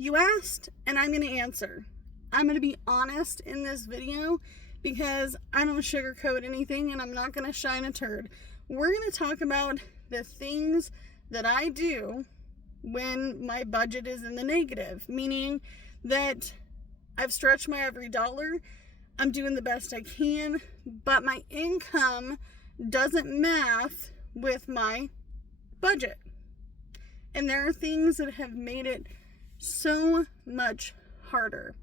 You asked, and I'm going to answer. I'm going to be honest in this video because I don't sugarcoat anything and I'm not going to shine a turd. We're going to talk about the things that I do when my budget is in the negative, meaning that I've stretched my every dollar, I'm doing the best I can, but my income doesn't math with my budget. And there are things that have made it so much harder.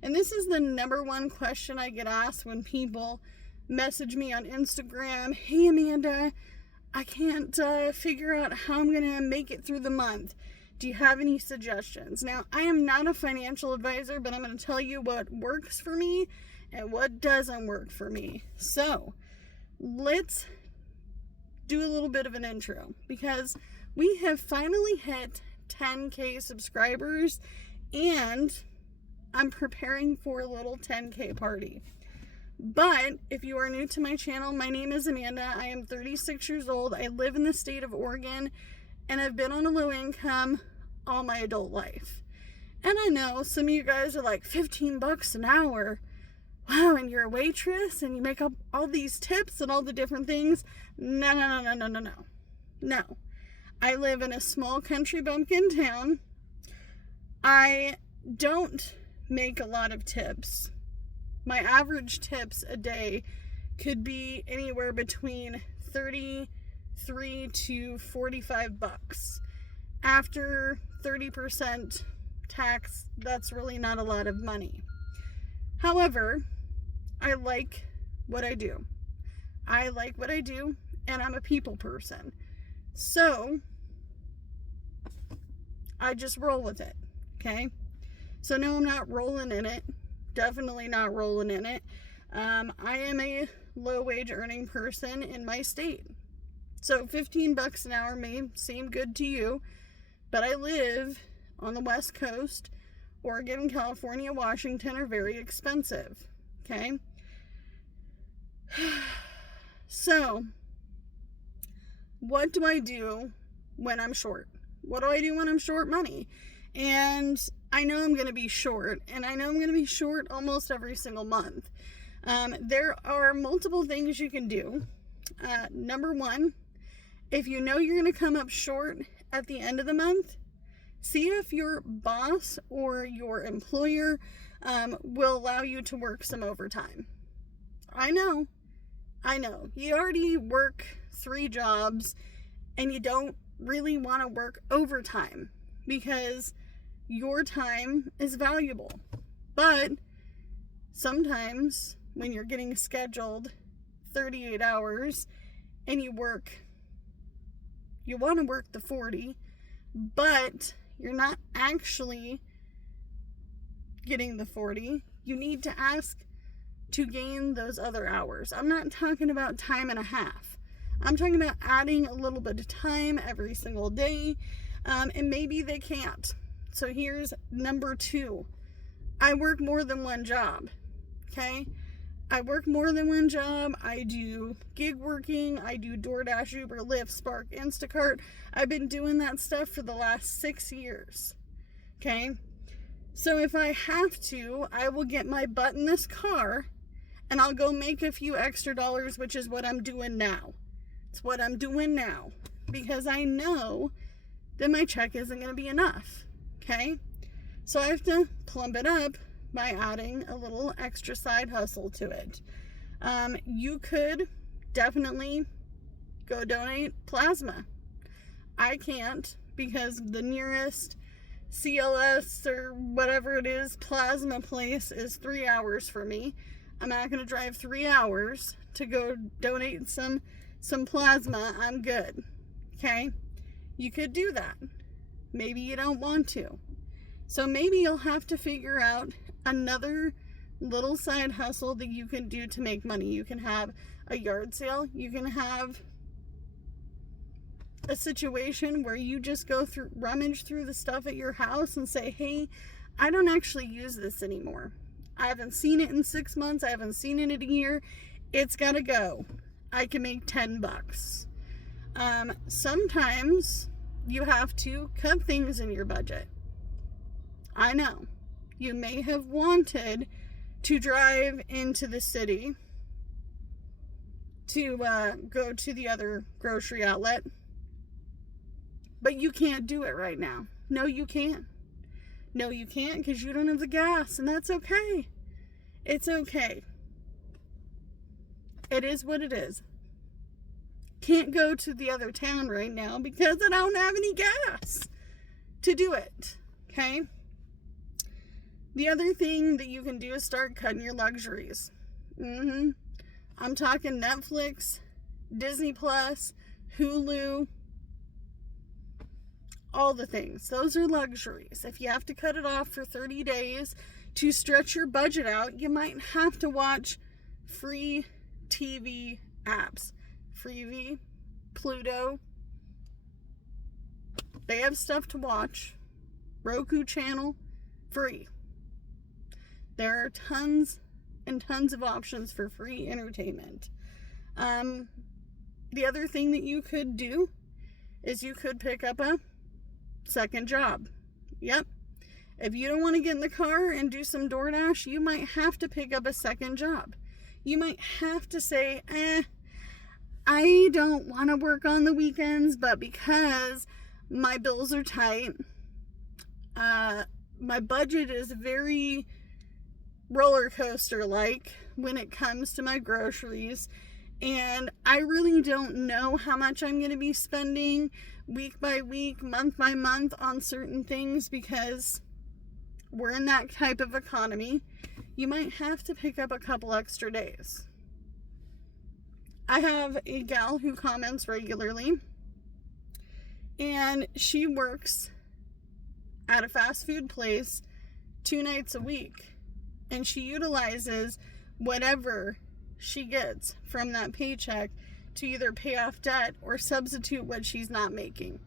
And this is the number one question I get asked when people message me on Instagram. Hey Amanda, I can't figure out how I'm gonna make it through the month. Do you have any suggestions? Now, I am not a financial advisor, but I'm gonna tell you what works for me and what doesn't work for me. So let's do a little bit of an intro because we have finally hit 10K subscribers and I'm preparing for a little 10K party. But if you are new to my channel, my name is Amanda. I am 36 years old. I live in the state of Oregon and I've been on a low income all my adult life. And I know some of you guys are like, $15 an hour. Wow, and you're a waitress and you make up all these tips and all the different things. No. No. I live in a small country bumpkin town. I don't make a lot of tips. My average tips a day could be anywhere between 33 to 45 bucks. After 30% tax, that's really not a lot of money. However, I like what I do. I like what I do, and I'm a people person. So, I just roll with it, okay? So, no, I'm not rolling in it. Definitely not rolling in it. I am a low-wage earning person in my state. So, $15 an hour may seem good to you, but I live on the West Coast. Oregon, California, Washington are very expensive, okay? So, what do I do when I'm short? What do I do when I'm short money? And I know I'm going to be short, and I know I'm going to be short almost every single month. There are multiple things you can do. Number one, if you know you're going to come up short at the end of the month, see if your boss or your employer will allow you to work some overtime. I know. You already work 3 jobs and you don't really want to work overtime because your time is valuable. But sometimes when you're getting scheduled 38 hours and you want to work the 40, but you're not actually getting the 40, you need to ask to gain those other hours. I'm not talking about time and a half. I'm talking about adding a little bit of time every single day, and maybe they can't. So here's number 2. I work more than one job, okay? I work more than one job. I do gig working. I do DoorDash, Uber, Lyft, Spark, Instacart. I've been doing that stuff for the last 6 years, okay? So if I have to, I will get my butt in this car and I'll go make a few extra dollars, which is what I'm doing now. It's what I'm doing now because I know that my check isn't going to be enough, okay? So I have to plump it up by adding a little extra side hustle to it. You could definitely go donate plasma. I can't because the nearest CLS or whatever it is plasma place is 3 hours for me. I'm not going to drive 3 hours to go donate some plasma. I'm good. Okay? You could do that. Maybe you don't want to. So maybe you'll have to figure out another little side hustle that you can do to make money. You can have a yard sale. You can have a situation where you just rummage through the stuff at your house and say, hey, I don't actually use this anymore. I haven't seen it in 6 months. I haven't seen it in a year. It's got to go. I can make $10. Sometimes you have to cut things in your budget. I know. You may have wanted to drive into the city to go to the other grocery outlet, but you can't do it right now. No, you can't. No, you can't, because you don't have the gas, and that's okay. It's okay. It is what it is. Can't go to the other town right now because I don't have any gas to do it. Okay? The other thing that you can do is start cutting your luxuries. I'm talking Netflix, Disney Plus, Hulu, all the things. Those are luxuries. If you have to cut it off for 30 days to stretch your budget out, you might have to watch free TV apps. Freevee, Pluto. They have stuff to watch. Roku channel, free. There are tons and tons of options for free entertainment. The other thing that you could do is you could pick up a second job. Yep. If you don't want to get in the car and do some DoorDash, you might have to pick up a second job. You might have to say, I don't want to work on the weekends, but because my bills are tight, my budget is very roller coaster like when it comes to my groceries, and I really don't know how much I'm going to be spending week by week, month by month on certain things because we're in that type of economy. You might have to pick up a couple extra days. I have a gal who comments regularly, and she works at a fast food place 2 nights a week, and she utilizes whatever she gets from that paycheck to either pay off debt or substitute what she's not making.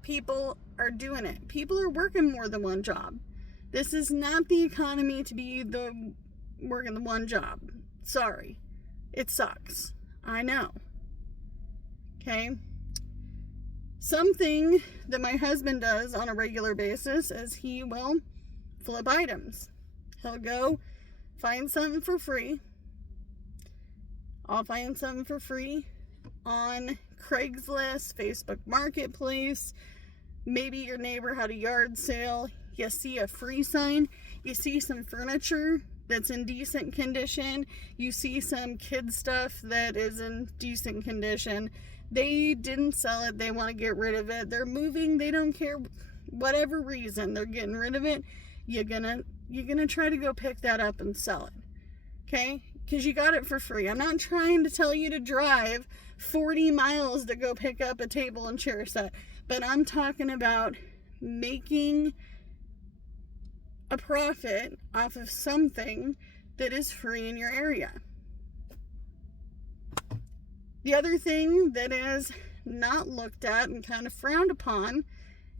People are doing it. People are working more than one job. This is not the economy to be working the one job. Sorry. It sucks. I know. Okay? Something that my husband does on a regular basis is he will flip items. He'll go find something for free. I'll find something for free on Craigslist, Facebook Marketplace. Maybe your neighbor had a yard sale. You see a free sign. You see some furniture that's in decent condition. You see some kid stuff that is in decent condition. They didn't sell it. They want to get rid of it. They're moving. They don't care. Whatever reason, they're getting rid of it. You're gonna try to go pick that up and sell it. Okay? Because you got it for free. I'm not trying to tell you to drive 40 miles to go pick up a table and chair set. But I'm talking about making a profit off of something that is free in your area. The other thing that is not looked at and kind of frowned upon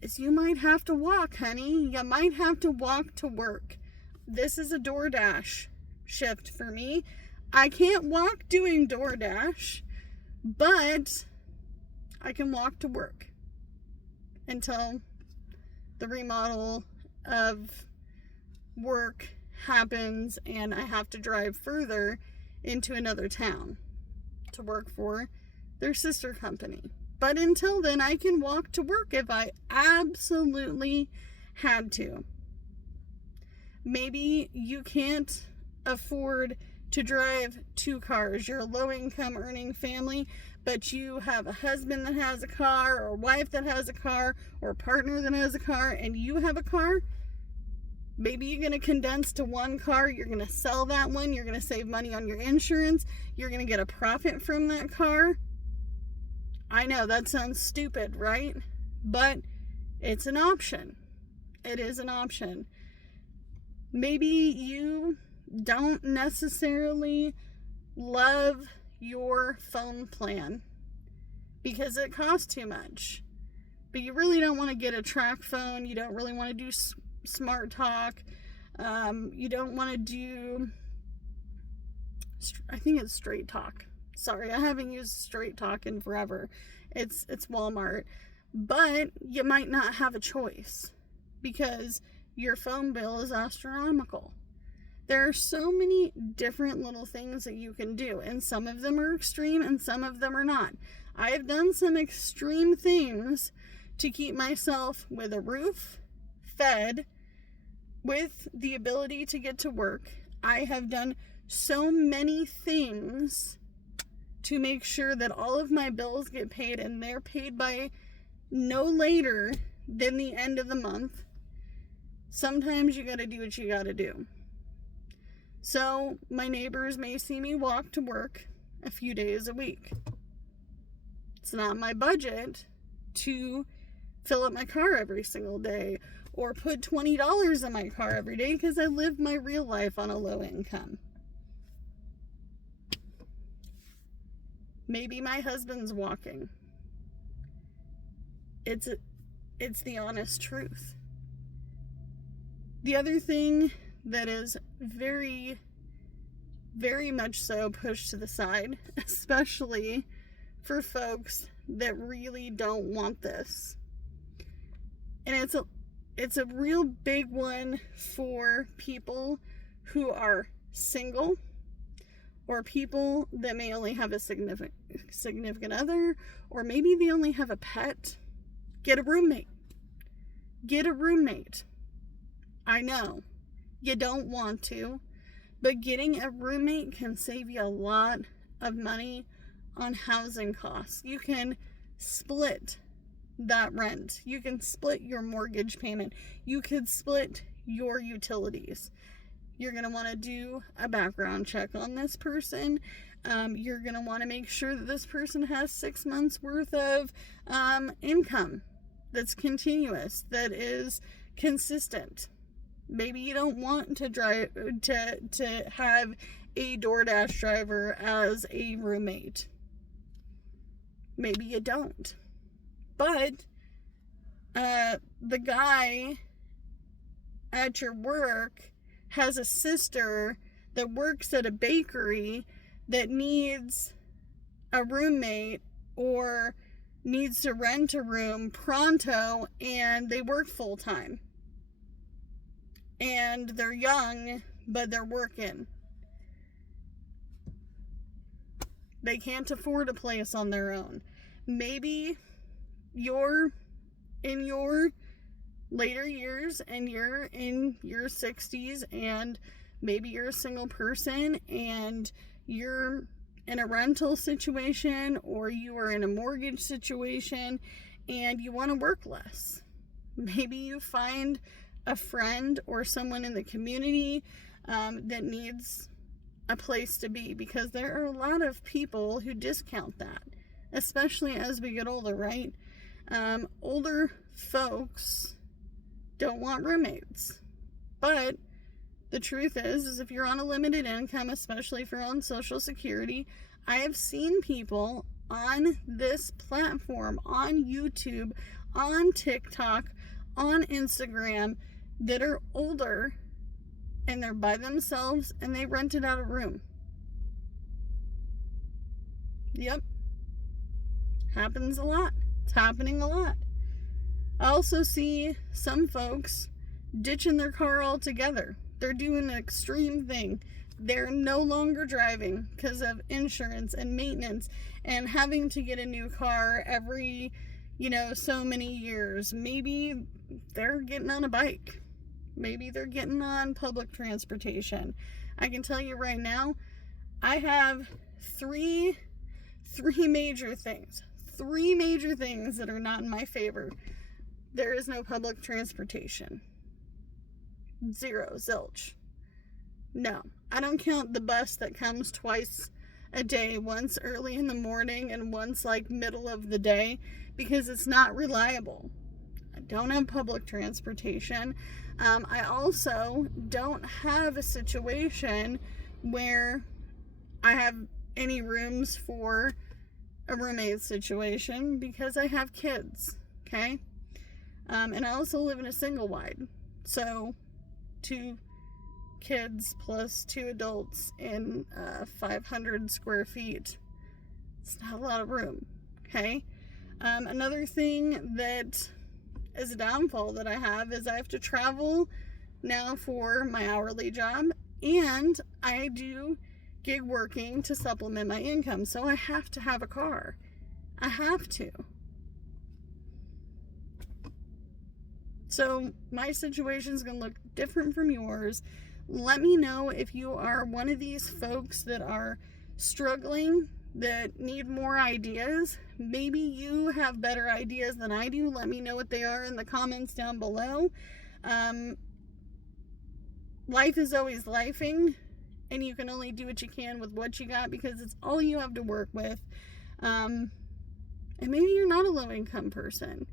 is you might have to walk, honey. You might have to walk to work. This is a DoorDash shift for me. I can't walk doing DoorDash, but I can walk to work until the remodel of work happens and I have to drive further into another town to work for their sister company. But until then, I can walk to work if I absolutely had to. Maybe you can't afford to drive 2 cars. You're a low-income earning family, but you have a husband that has a car, or a wife that has a car, or a partner that has a car, and you have a car. Maybe you're going to condense to 1 car. You're going to sell that one. You're going to save money on your insurance. You're going to get a profit from that car. I know that sounds stupid, right? But it's an option. It is an option. Maybe you don't necessarily love your phone plan because it costs too much. But you really don't want to get a track phone. You don't really want to do smart talk. You don't want to do, I think it's straight talk. Sorry, I haven't used straight talk in forever. It's Walmart. But you might not have a choice because your phone bill is astronomical. There are so many different little things that you can do, and some of them are extreme and some of them are not. I have done some extreme things to keep myself with a roof, fed, with the ability to get to work. I have done so many things to make sure that all of my bills get paid, and they're paid by no later than the end of the month. Sometimes you gotta do what you gotta do. So my neighbors may see me walk to work a few days a week. It's not my budget to fill up my car every single day or put $20 in my car every day because I live my real life on a low income. Maybe my husband's walking. It's the honest truth. The other thing that is very, very much so pushed to the side, especially for folks that really don't want this. And it's a real big one for people who are single, or people that may only have a significant other, or maybe they only have a pet. Get a roommate. Get a roommate. I know you don't want to, but getting a roommate can save you a lot of money on housing costs. You can split that rent. You can split your mortgage payment. You could split your utilities. You're going to want to do a background check on this person. You're going to want to make sure that this person has 6 months worth of income that's continuous, that is consistent. Maybe you don't want to drive to have a DoorDash driver as a roommate. Maybe you don't. But the guy at your work has a sister that works at a bakery that needs a roommate or needs to rent a room pronto, and they work full time. And they're young, but they're working. They can't afford a place on their own. Maybe you're in your later years and you're in your 60s, and maybe you're a single person and you're in a rental situation or you are in a mortgage situation and you want to work less. Maybe you find a friend or someone in the community that needs a place to be, because there are a lot of people who discount that, especially as we get older, right? Older folks don't want roommates, but the truth is if you're on a limited income, especially if you're on Social Security, I have seen people on this platform, on YouTube, on TikTok, on Instagram, that are older and they're by themselves and they rented out a room. Yep. Happens a lot. It's happening a lot. I also see some folks ditching their car altogether. They're doing an extreme thing. They're no longer driving because of insurance and maintenance and having to get a new car every, so many years. Maybe they're getting on a bike. Maybe they're getting on public transportation. I can tell you right now, I have three major things. 3 major things that are not in my favor. There is no public transportation. 0, zilch. No, I don't count the bus that comes twice a day, once early in the morning and once middle of the day, because it's not reliable. I don't have public transportation. I also don't have a situation where I have any rooms for a roommate situation because I have kids, okay? And I also live in a single wide, so 2 kids plus 2 adults in 500 square feet. It's not a lot of room, okay? Another thing that as a downfall that I have to travel now for my hourly job, and I do gig working to supplement my income. So I have to have a car. I have to. So my situation is going to look different from yours. Let me know if you are one of these folks that are struggling, that need more ideas. Maybe you have better ideas than I do. Let me know what they are in the comments down below. Life is always lifing, and you can only do what you can with what you got, because it's all you have to work with. And maybe you're not a low-income person.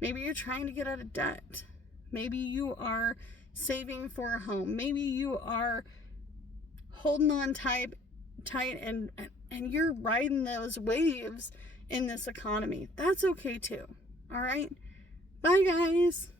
Maybe you're trying to get out of debt. Maybe you are saving for a home. Maybe you are holding on tight and you're riding those waves in this economy. That's okay too. All right? Bye, guys.